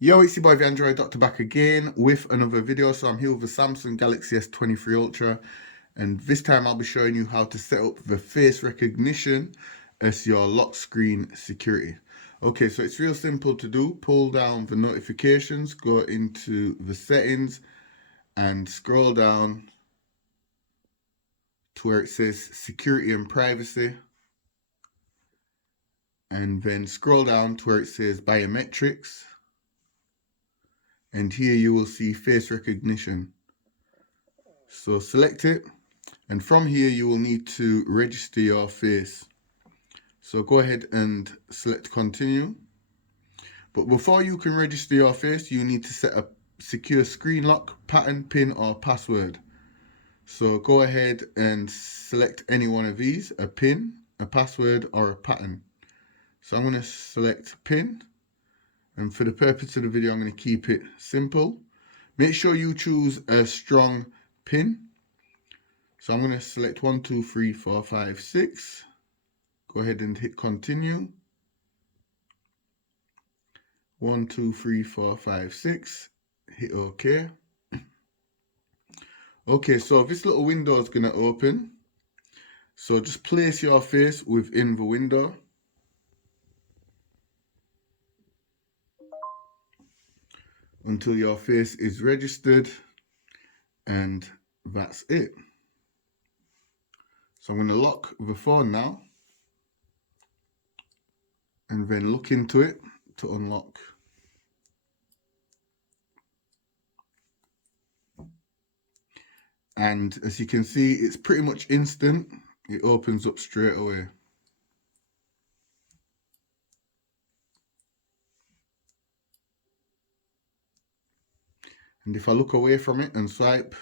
Yo, it's your boy the Android Doctor back again with another video. So I'm here with the Samsung Galaxy S23 Ultra, and this time I'll be showing you how to set up the face recognition as your lock screen security. Okay, so it's real simple to do. Pull down the notifications, go into the settings and scroll down to where it says security and privacy, and then scroll down to where it says biometrics. And here you will see face recognition. So select it, and from here you will need to register your face. So go ahead and select continue. But before you can register your face, you need to set a secure screen lock, pattern, pin or password. So go ahead and select any one of these, a pin, a password or a pattern. So I'm going to select pin. And for the purpose of the video, I'm going to keep it simple. Make sure you choose a strong pin. So I'm going to select 1, 2, 3, 4, 5, 6. Go ahead and hit continue. 1, 2, 3, 4, 5, 6. Hit OK. Okay, so this little window is going to open. So just place your face within the window. Until your face is registered, and that's it. So I'm going to lock the phone now and then look into it to unlock. And as you can see, it's pretty much instant. It opens up straight away. And if I look away from it and swipe,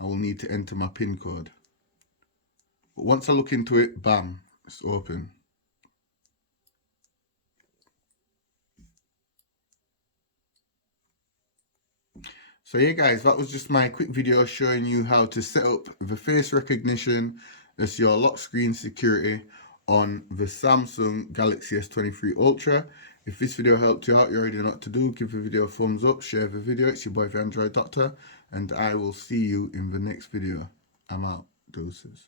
I will need to enter my PIN code. But once I look into it, bam, it's open. So yeah guys, that was just my quick video showing you how to set up the face recognition as your lock screen security on the Samsung Galaxy S23 Ultra. If this video helped you out, you already know what to do. Give the video a thumbs up, share the video. It's your boy the Android Doctor, and I will see you in the next video. I'm out. Deuces.